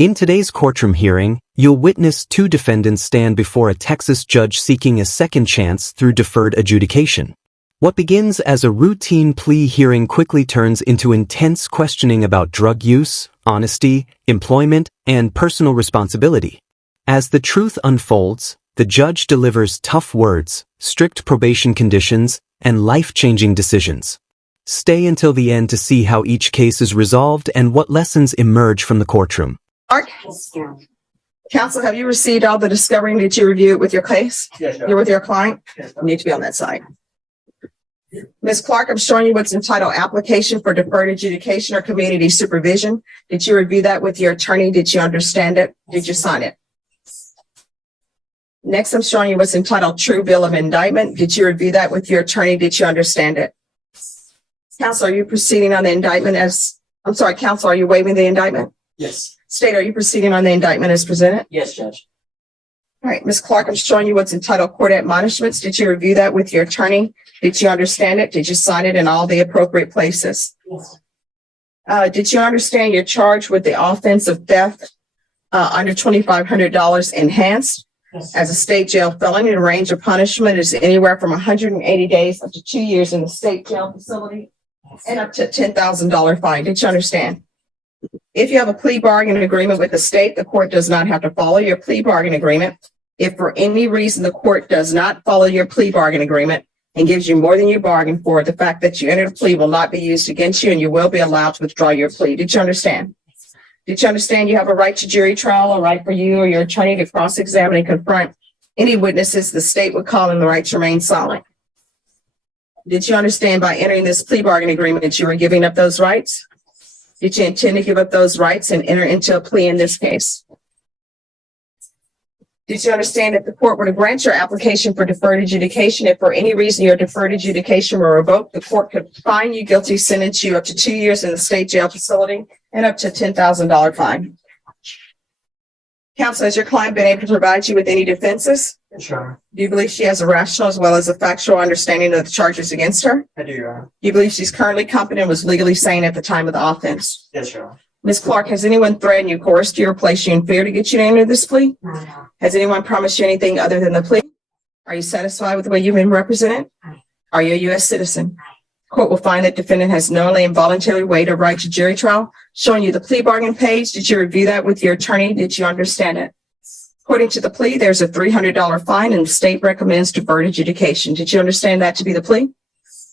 In today's courtroom hearing, you'll witness two defendants stand before a Texas judge seeking a second chance through deferred adjudication. What begins as a routine plea hearing quickly turns into intense questioning about drug use, honesty, employment, and personal responsibility. As the truth unfolds, the judge delivers tough words, strict probation conditions, and life-changing decisions. Stay until the end to see how each case is resolved and what lessons emerge from the courtroom. Counsel, have you received all the discovery? Did you review it with your case? Yes, You're with your client? Yes, You need to be on that side. Ms. Clark, I'm showing you what's entitled Application for Deferred Adjudication or Community Supervision. Did you review that with your attorney? Did you understand it? Did you sign it? Next, I'm showing you what's entitled True Bill of Indictment. Did you review that with your attorney? Did you understand it? Counsel, are you proceeding on the indictment counsel, are you waiving the indictment? yes, State, are you proceeding on the indictment as presented? yes, Judge. All right, Ms. Clark, I'm showing you what's entitled Court Admonishments. Did you review that with your attorney? Did you understand it? Did you sign it in all the appropriate places? Yes. Did you understand you're charged with the offense of theft under $2,500 enhanced? Yes. As a state jail felony, the range of punishment is anywhere from 180 days up to 2 years in the state jail facility and up to $10,000 fine. Did you understand? If you have a plea bargain agreement with the state, the court does not have to follow your plea bargain agreement. If for any reason the court does not follow your plea bargain agreement and gives you more than you bargained for, the fact that you entered a plea will not be used against you and you will be allowed to withdraw your plea. Did you understand? Did you understand you have a right to jury trial, a right for you or your attorney to cross-examine and confront any witnesses the state would call in the right to remain silent? Did you understand by entering this plea bargain agreement that you were giving up those rights? Did you intend to give up those rights and enter into a plea in this case? Did you understand that the court were to grant your application for deferred adjudication, if for any reason your deferred adjudication were revoked, the court could find you guilty, sentence you up to 2 years in the state jail facility and up to a $10,000 fine? Counsel, has your client been able to provide you with any defenses? Yes, Your Honor. Do you believe she has a rational as well as a factual understanding of the charges against her? I do, Your Honor. Do you believe she's currently competent and was legally sane at the time of the offense? Yes, Your Honor. Ms. Clark, has anyone threatened you, coerced you, or placed you in fear to get you to enter this plea? No. Has anyone promised you anything other than the plea? Are you satisfied with the way you've been represented? Are you a U.S. citizen? Court will find that defendant has knowingly and voluntarily waived a right to jury trial. Showing you the plea bargain page. Did you review that with your attorney? Did you understand it? According to the plea, there's a $300 fine and the state recommends deferred adjudication. Did you understand that to be the plea?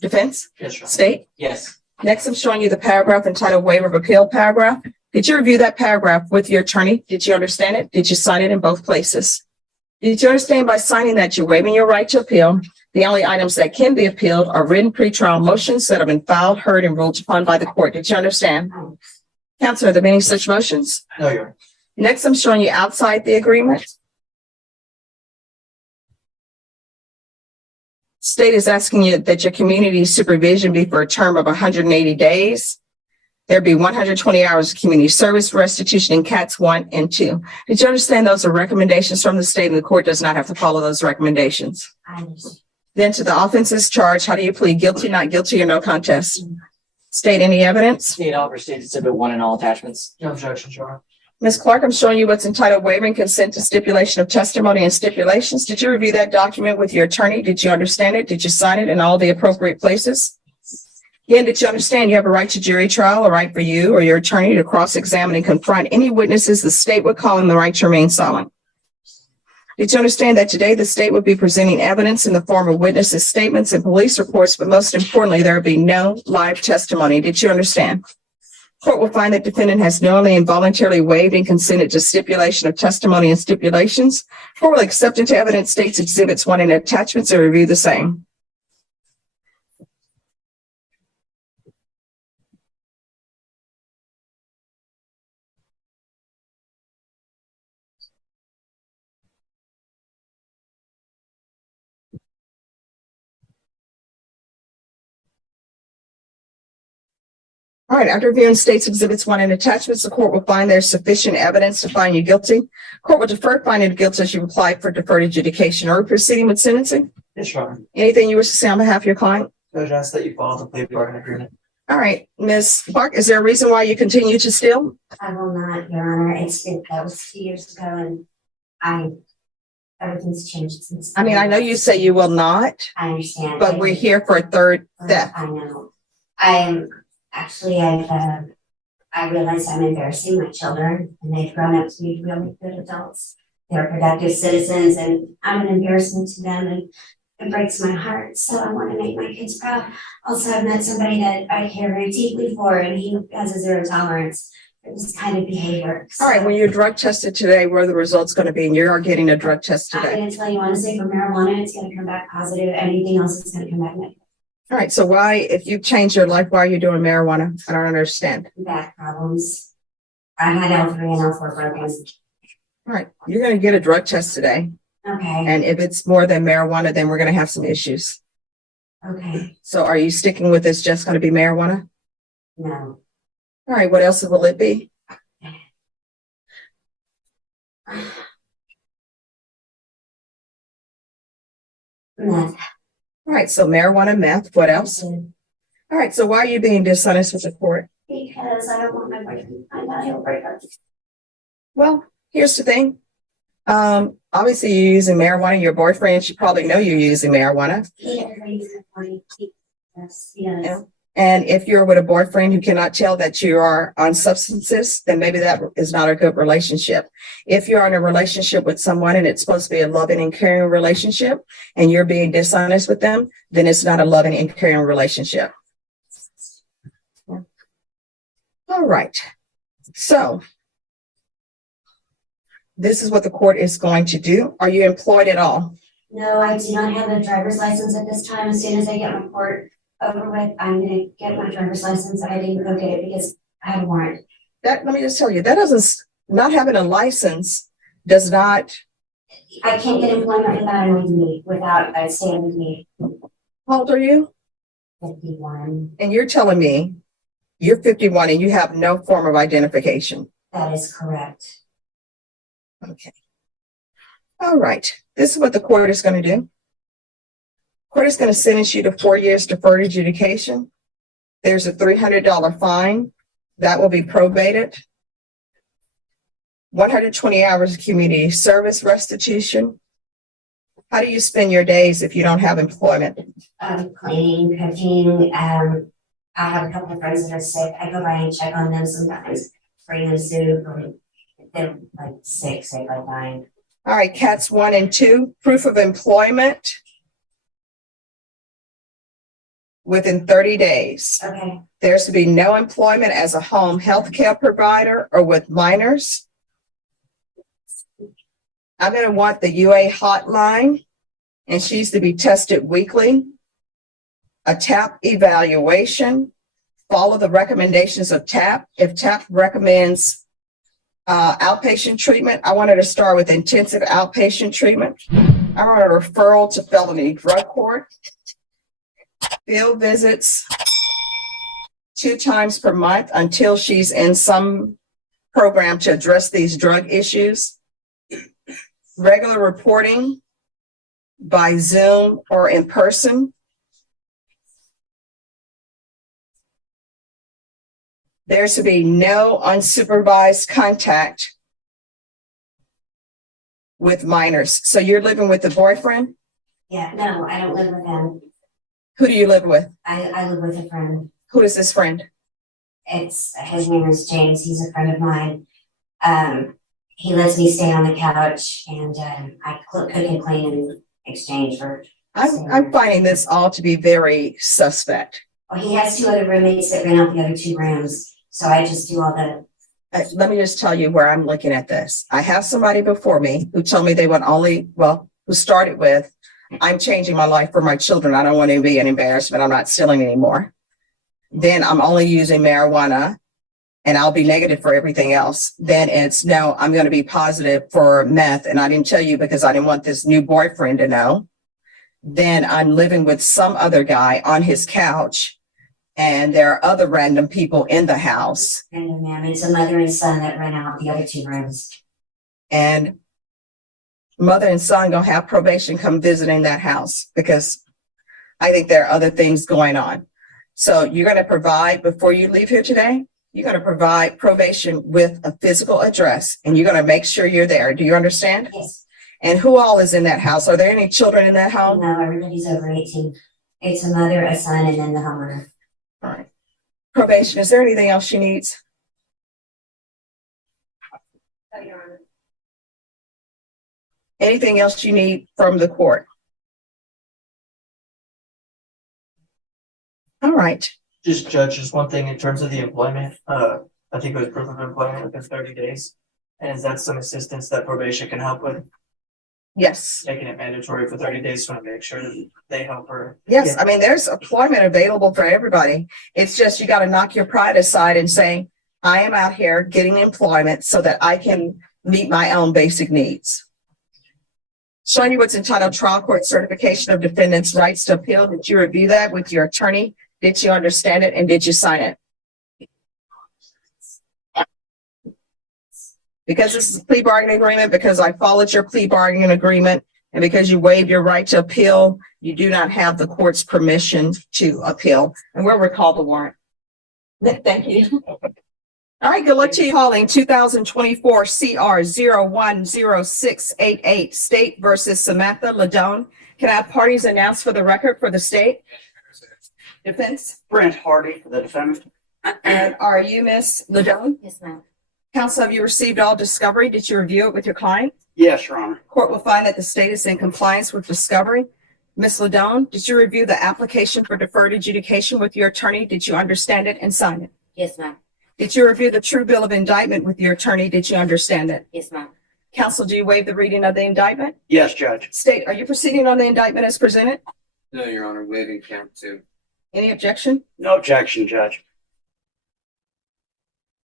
Defense? Yes, Your Honor. State? Yes. Next, I'm showing you the paragraph entitled Waiver of Appeal paragraph. Did you review that paragraph with your attorney? Did you understand it? Did you sign it in both places? Did you understand by signing that you're waiving your right to appeal? The only items that can be appealed are written pretrial motions that have been filed, heard, and ruled upon by the court. Did you understand? Counsel, are there any such motions? No, Your Honor. Next, I'm showing you outside the agreement. State is asking you that your community supervision be for a term of 180 days. There'd be 120 hours of community service, restitution in cats 1 and 2. Did you understand those are recommendations from the state and the court does not have to follow those recommendations? Then to the offenses charged, how do you plead? Guilty, not guilty, or no contest? State, any evidence? State offer states Exhibit 1 in all attachments. No objections, Your Honor. Ms. Clark, I'm showing you what's entitled Waiving Consent to Stipulation of Testimony and Stipulations. Did you review that document with your attorney? Did you understand it? Did you sign it in all the appropriate places? Again, did you understand you have a right to jury trial, a right for you or your attorney to cross-examine and confront any witnesses the state would call in the right to remain silent? Did you understand that today the state would be presenting evidence in the form of witnesses' statements and police reports, but most importantly, there would be no live testimony? Did you understand? Court will find that defendant has knowingly and voluntarily waived and consented to stipulation of testimony and stipulations. Court will accept into evidence states Exhibits 1 and attachments and review the same. All right, after reviewing states Exhibits 1 and attachments, the court will find there's sufficient evidence to find you guilty. Court will defer finding you guilty as you applied for deferred adjudication. Are we proceeding with sentencing? Yes, Your Honor. Anything you wish to say on behalf of your client? Judge, I ask that you follow the plea bargain agreement. All right, Ms. Park, is there a reason why you continue to steal? I will not, Your Honor. That was 2 years ago and everything's changed since. I mean, I know you say you will not, I understand. but we're here for a third theft. I know. I realize I'm embarrassing my children and they've grown up to be really good adults. They're productive citizens and I'm an embarrassment to them and it breaks my heart. So I want to make my kids proud. Also, I've met somebody that I care very deeply for and he has a zero tolerance for this kind of behavior. All right, when you're drug tested today, where are the results going to be? And you are getting a drug test I'm today. going to tell you honestly, for marijuana, it's going to come back positive. Anything else is going to come back negative. All right, so why, if you've changed your life, why are you doing marijuana? I don't understand. Back problems. I had L3 and L4 programs. All right, you're going to get a drug test today. Okay. And if it's more than marijuana, then we're going to have some issues. Okay. So are you sticking with this just going to be marijuana? No. All right, what else will it be? Meth. All right, so marijuana, meth, what else? All right, so why are you being dishonest with the court? Because I don't want my boyfriend to find out he'll break up. Well, here's the thing. Obviously you're using marijuana. Your boyfriend should probably know you're using marijuana. He agrees with me. Yes, he does. Yeah. And if you're with a boyfriend who cannot tell that you are on substances, then maybe that is not a good relationship. If you're in a relationship with someone and it's supposed to be a loving and caring relationship and you're being dishonest with them, then it's not a loving and caring relationship. Yeah. All right. So this is what the court is going to do. Are you employed at all? No, I do not have a driver's license at this time. As soon as I get my court over with, I'm gonna get my driver's license. I didn't go get it because I have a warrant. Let me just tell you, that doesn't, not having a license does not. I can't get employment without an ID, without a state ID. How old are you? 51. And you're telling me you're 51 and you have no form of identification. That is correct. Okay. All right. This is what the court is going to do. Court is going to sentence you to 4 years deferred adjudication. There's a $300 fine that will be probated. 120 hours of community service restitution. How do you spend your days if you don't have employment? Cleaning, cooking. I have a couple of friends that are sick. I go by and check on them sometimes, bring them soup, or they're like sick, like dying. All right, cats 1 and 2, proof of employment within 30 days. Okay. There's to be no employment as a home health care provider or with minors. I'm going to want the UA hotline, and she's to be tested weekly. A TAP evaluation. Follow the recommendations of TAP. If TAP recommends outpatient treatment, I want her to start with intensive outpatient treatment. I want a referral to felony drug court. Field visits 2 times per month until she's in some program to address these drug issues. Regular reporting by Zoom or in person. There's to be no unsupervised contact with minors. So you're living with a boyfriend? Yeah, no, I don't live with them. Who do you live with? I live with a friend. Who is this friend? His name is James. He's a friend of mine. He lets me stay on the couch and I cook and clean in exchange for. I'm finding this all to be very suspect. Well, he has 2 other roommates that rent out the other 2 rooms. So I just do all the. Let me just tell you where I'm looking at this. I have somebody before me who told me they would only, who started with, I'm changing my life for my children. I don't want to be an embarrassment. I'm not stealing anymore. Then I'm only using marijuana and I'll be negative for everything else. Then it's no, I'm going to be positive for meth. And I didn't tell you because I didn't want this new boyfriend to know. Then I'm living with some other guy on his couch and there are other random people in the house. And ma'am, it's a mother and son that rent out the other 2 rooms. And mother and son gonna have probation come visiting that house because I think there are other things going on. So you're going to provide, before you leave here today, you're going to provide probation with a physical address, and you're going to make sure you're there. Do you understand? Yes. And who all is in that house? Are there any children in that No, home? everybody's over 18. It's a mother, a son, and then the homeowner. All right. Probation, is there anything else she needs? Anything else you need from the court? All right. Just Judge, just one thing in terms of the employment, I think it was proof of employment within 30 days. And is that some assistance that probation can help with, Yes. making it mandatory for 30 days to make sure that they help her? Yes. I mean, there's employment available for everybody. It's just you got to knock your pride aside and say, I am out here getting employment so that I can meet my own basic needs. Showing you what's entitled Trial Court Certification of Defendant's Rights to Appeal. Did you review that with your attorney? Did you understand it, and did you sign it? Because this is a plea bargaining agreement, because I followed your plea bargaining agreement, and because you waived your right to appeal, you do not have the court's permission to appeal. And we'll recall the warrant. Thank you. All right, good luck to you. Calling 2024 CR 010688, State versus Samantha Ladone. Can I have parties announced for the record for the state? Defense? Brent Hardy for the defendant. And are you Miss Ladone? Yes, ma'am. Counsel, have you received all discovery? Did you review it with your client? Yes, Your Honor. Court will find that the state is in compliance with discovery. Ms. Ladone, did you review the application for deferred adjudication with your attorney? Did you understand it and sign it? Yes, ma'am. Did you review the true bill of indictment with your attorney? Did you understand it? Yes, ma'am. Counsel, do you waive the reading of the indictment? Yes, Judge. State, are you proceeding on the indictment as presented? No, Your Honor, waiving count two. Any objection? No objection, Judge.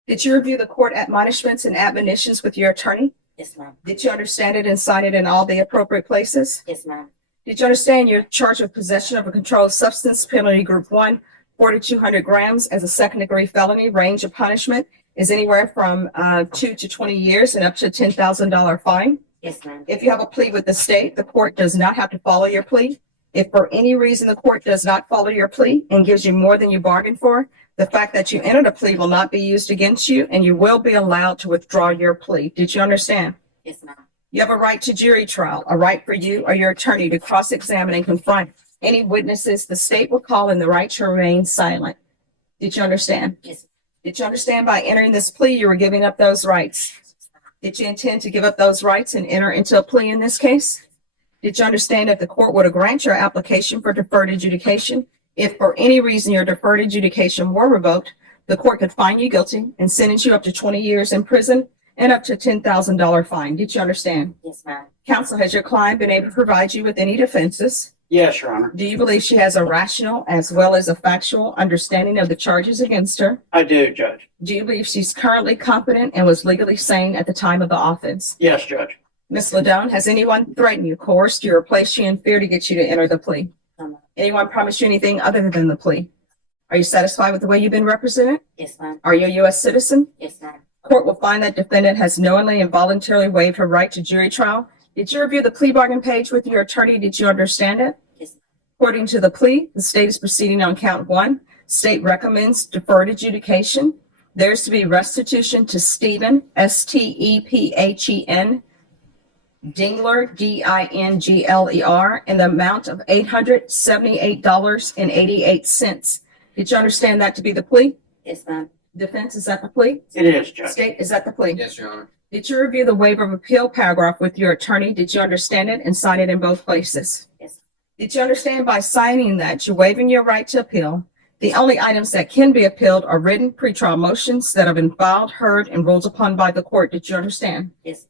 Did you review the court admonishments and admonitions with your attorney? Yes, ma'am. Did you understand it and sign it in all the appropriate places? Yes, ma'am. Did you understand your charge of possession of a controlled substance, penalty group 1, 4,200 grams as a second-degree felony? Range of punishment is anywhere from 2 to 20 years and up to a $10,000 fine. Yes, ma'am. If you have a plea with the state, the court does not have to follow your plea. If for any reason the court does not follow your plea and gives you more than you bargained for, the fact that you entered a plea will not be used against you, and you will be allowed to withdraw your plea. Did you understand? Yes, ma'am. You have a right to jury trial, a right for you or your attorney to cross-examine and confront any witnesses the state will call, and the right to remain silent. Did you understand? Yes. Did you understand by entering this plea, you were giving up those rights? Did you intend to give up those rights and enter into a plea in this case? Did you understand if the court were to grant your application for deferred adjudication, if for any reason your deferred adjudication were revoked, the court could find you guilty and sentence you up to 20 years in prison and up to a $10,000 fine? Did you understand? Yes, ma'am. Counsel, has your client been able to provide you with any defenses? Yes, Your Honor. Do you believe she has a rational as well as a factual understanding of the charges against her? I do, Judge. Do you believe she's currently competent and was legally sane at the time of the offense? Yes, Judge. Ms. Ladone, has anyone threatened you, coerced you, or placed you in fear to get you to enter the plea? No, ma'am. Anyone promised you anything other than the plea? Are you satisfied with the way you've been represented? Yes, ma'am. Are you a U.S. citizen? Yes, ma'am. Court will find that defendant has knowingly and voluntarily waived her right to jury trial. Did you review the plea bargain page with your attorney? Did you understand it? Yes. According to the plea, the state is proceeding on count 1. State recommends deferred adjudication. There's to be restitution to Stephen, Stephen, Dingler, Dingler, in the amount of $878.88. Did you understand that to be the plea? Yes, ma'am. Defense, is that the plea? It is, Judge. State, is that the plea? Yes, Your Honor. Did you review the waiver of appeal paragraph with your attorney? Did you understand it and sign it in both places? Yes. Did you understand by signing that you're waiving your right to appeal? The only items that can be appealed are written pretrial motions that have been filed, heard, and ruled upon by the court. Did you understand? Yes.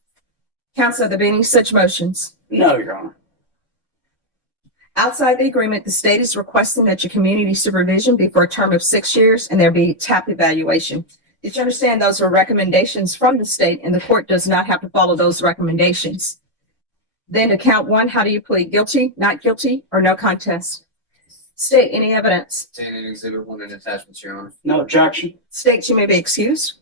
Counsel, have there been any such motions? No, Your Honor. Outside the agreement, the state is requesting that your community supervision be for a term of 6 years and there be TAP evaluation. Did you understand those are recommendations from the state and the court does not have to follow those recommendations? Then to count 1, how do you plead? Guilty, not guilty, or no contest? State, any evidence? Contained in Exhibit 1 and attachments, Your Honor. No objection. State, you may be excused.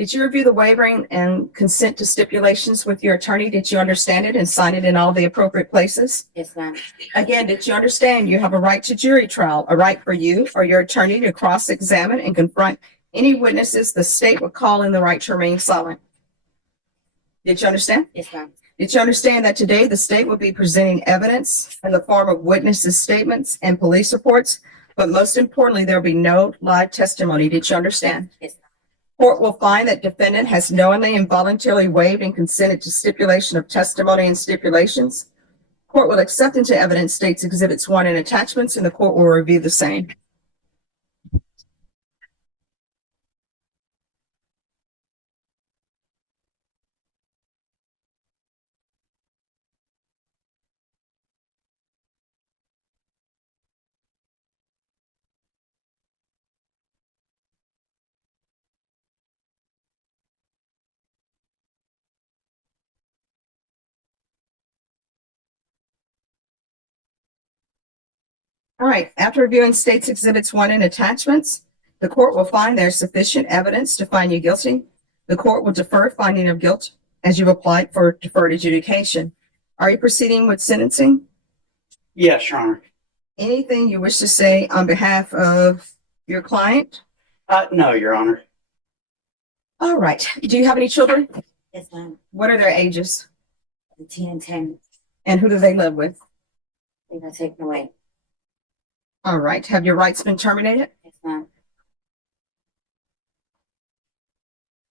Did you review the waiver and consent to stipulations with your attorney? Did you understand it and sign it in all the appropriate places? Yes, ma'am. Again, did you understand you have a right to jury trial, a right for you or your attorney to cross-examine and confront any witnesses the state would call in, the right to remain silent? Did you understand? Yes, ma'am. Did you understand that today the state will be presenting evidence in the form of witnesses' statements and police reports? But most importantly, there'll be no live testimony. Did you understand? Yes, ma'am. Court will find that defendant has knowingly and voluntarily waived and consented to stipulation of testimony and stipulations. Court will accept into evidence states exhibits 1 and attachments, and the court will review the same. All right, after reviewing states exhibits 1 and attachments, the court will find there's sufficient evidence to find you guilty. The court will defer finding of guilt as you've applied for deferred adjudication. Are you proceeding with sentencing? Yes, Your Honor. Anything you wish to say on behalf of your client? No, Your Honor. All right, do you have any children? Yes, ma'am. What are their ages? 10 and 10. And who do they live with? They got taken away. All right, have your rights been terminated? Yes, ma'am.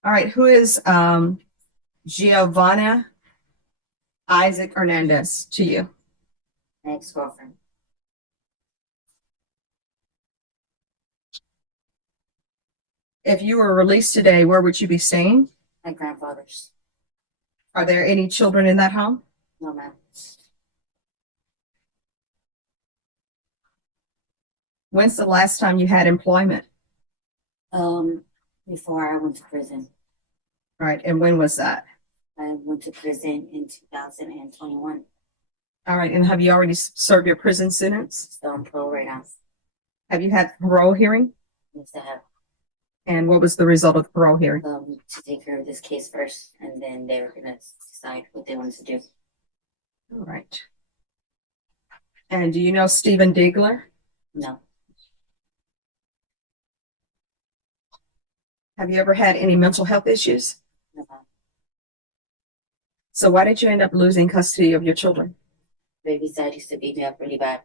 All right, who is Giovanna Isaac Hernandez to you? My ex-girlfriend. If you were released today, where would you be staying? My grandfather's. Are there any children in that home? No, ma'am. When's the last time you had employment? Before I went to prison. All right, and when was that? I went to prison in 2021. All right, and have you already served your prison sentence? Still on parole right now. Have you had parole hearing? Yes, I have And what was the result of the parole hearing? to take care of this case first, and then they were gonna decide what they wanted to do. All right. And do you know Stephen Diegler? No, Have you ever had any mental health issues? no, ma'am. So why did you end up losing custody of your children? Baby's dad used to beat me up really bad,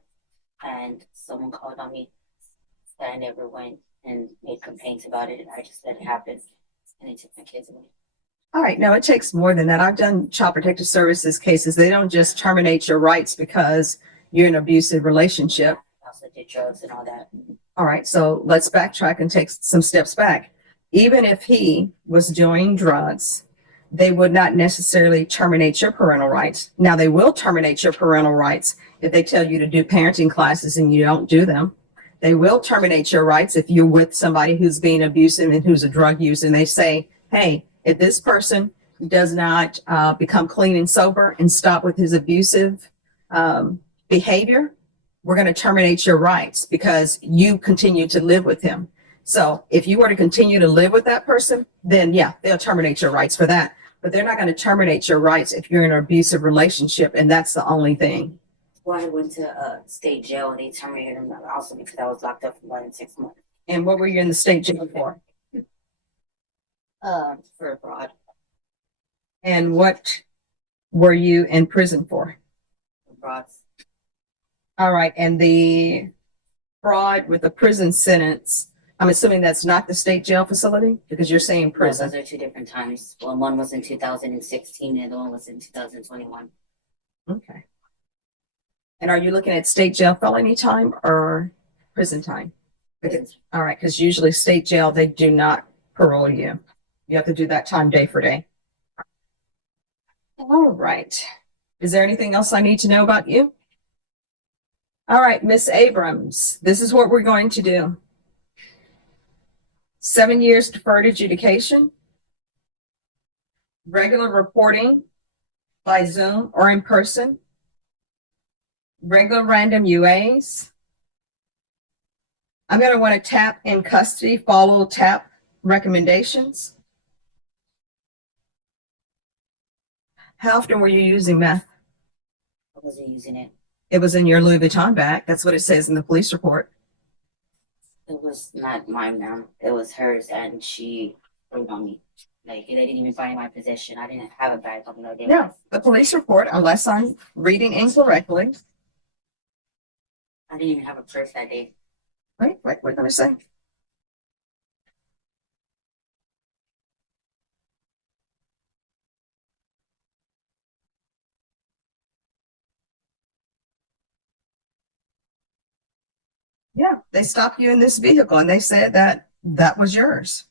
and someone called on me that I never went and made complaints about it, and I just let it happen, and they took my kids away. All right, no, it takes more than that. I've done Child Protective Services cases. They don't just terminate your rights because you're in an abusive relationship. I also did drugs and all that. All right, so let's backtrack and take some steps back. Even if he was doing drugs, they would not necessarily terminate your parental rights. Now, they will terminate your parental rights if they tell you to do parenting classes and you don't do them. They will terminate your rights if you're with somebody who's being abusive and who's a drug user, and they say, hey, if this person does not become clean and sober and stop with his abusive behavior, we're going to terminate your rights because you continue to live with him. So if you were to continue to live with that person, then yeah, they'll terminate your rights for that. But they're not going to terminate your rights if you're in an abusive relationship, and that's the only thing. Well, I went to state jail, and they terminated them also because I was locked up for more than 6 months. And what were you in the state jail for? For fraud. And what were you in prison for? Frauds. All right, and the fraud with the prison sentence, I'm assuming that's not the state jail facility because you're saying Well, prison. those are two different times. Well, one was in 2016 and the other one was in 2021. Okay. And are you looking at state jail felony time or prison time? Because, all right, because usually state jail, they do not parole you. You have to do that time day for day. All right. Is there anything else I need to know about you? All right, Miss Abrams, this is what we're going to do. 7 years deferred adjudication, regular reporting by Zoom or in person, regular random UAs. I'm going to want to tap in custody, follow tap recommendations. How often were you using meth? I wasn't using it. It was in your Louis Vuitton bag. That's what it says in the police report. It was not mine, ma'am. It was hers, and she threw it on me. Like, they didn't even find my possession. I didn't have a bag on me. Yeah, the police report, unless I'm reading incorrectly. I didn't even have a purse that day. Wait, what did I say? Yeah, they stopped you in this vehicle and they said that that was yours.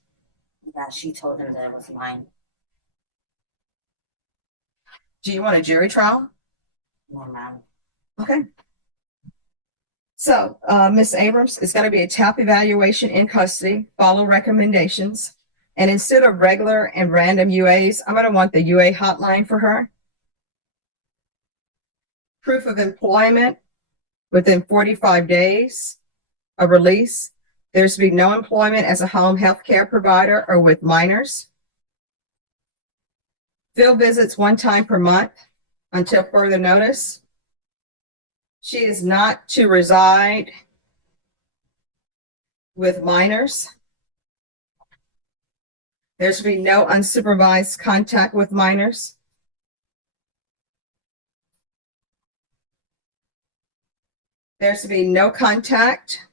Yeah, she told them that it was mine. Do you want a jury trial? No, ma'am. Okay. So, Ms. Abrams, it's going to be a TAP evaluation in custody, follow recommendations. And instead of regular and random UAs, I'm going to want the UA hotline for her. Proof of employment within 45 days of release. There's to be no employment as a home health care provider or with minors. Field visits 1 time per month until further notice. She is not to reside with minors. There's to be no unsupervised contact with minors. There's to be no contact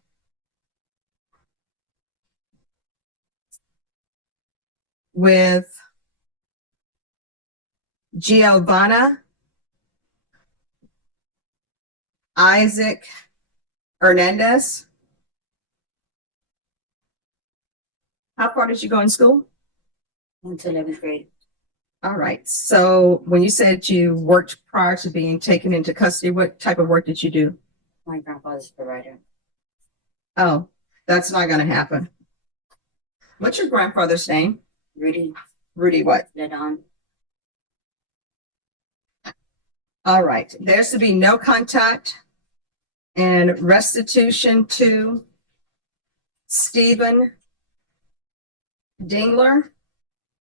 with Giovanna Isaac Hernandez. How far did you go in school? Until 11th grade. All right. So when you said you worked prior to being taken into custody, what type of work did you do? My grandfather's provider. Oh, that's not going to happen. What's your grandfather's name? Rudy. Rudy what? Ledon. All right. There's to be no contact and restitution to Stephen Dingler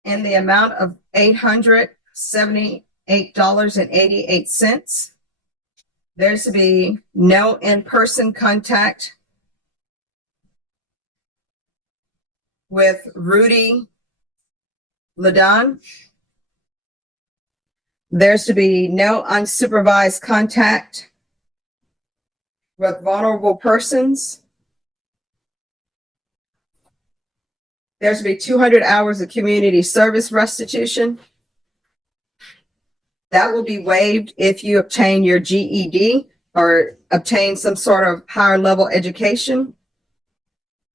in the amount of $878.88. There's to be no in-person contact with Rudy Ledon. There's to be no unsupervised contact with vulnerable persons. There's to be 200 hours of community service restitution. That will be waived if you obtain your GED or obtain some sort of higher level education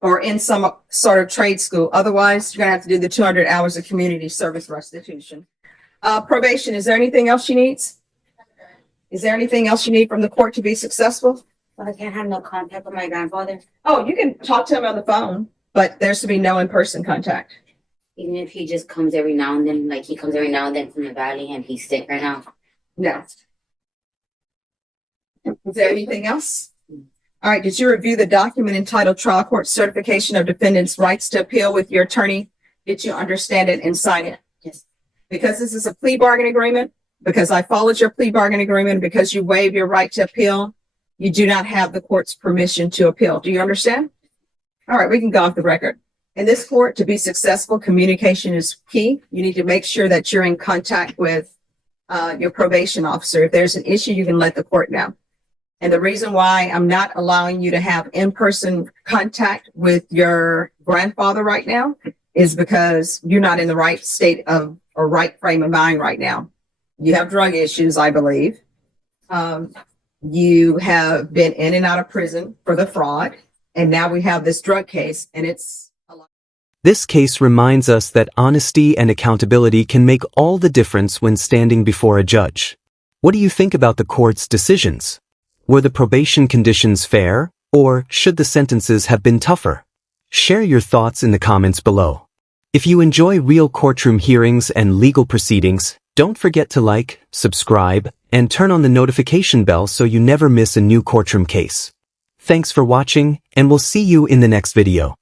or in some sort of trade school. Otherwise, you're going to have to do the 200 hours of community service restitution. Probation, is there anything else she needs? Is there anything else you need from the court to be successful? But I can't have no contact with my grandfather. Oh, you can talk to him on the phone, but there's to be no in-person contact. Even if he just comes every now and then, like he comes every now and then from the valley and he's sick right now. No. Is there anything else? All right, did you review the document entitled Trial Court Certification of Defendant's Rights to Appeal with your attorney? Did you understand it and sign it? Yes. Because this is a plea bargain agreement, because I followed your plea bargain agreement, because you waive your right to appeal, you do not have the court's permission to appeal. Do you understand? All right, we can go off the record. In this court, to be successful, communication is key. You need to make sure that you're in contact with your probation officer. If there's an issue, you can let the court know. And the reason why I'm not allowing you to have in-person contact with your grandfather right now is because you're not in the right state of or right frame of mind right now. You have drug issues, I believe. You have been in and out of prison for the fraud. And now we have this drug case, and it's a lot. This case reminds us that honesty and accountability can make all the difference when standing before a judge. What do you think about the court's decisions? Were the probation conditions fair, or should the sentences have been tougher? Share your thoughts in the comments below. If you enjoy real courtroom hearings and legal proceedings, don't forget to like, subscribe, and turn on the notification bell so you never miss a new courtroom case. Thanks for watching, and we'll see you in the next video.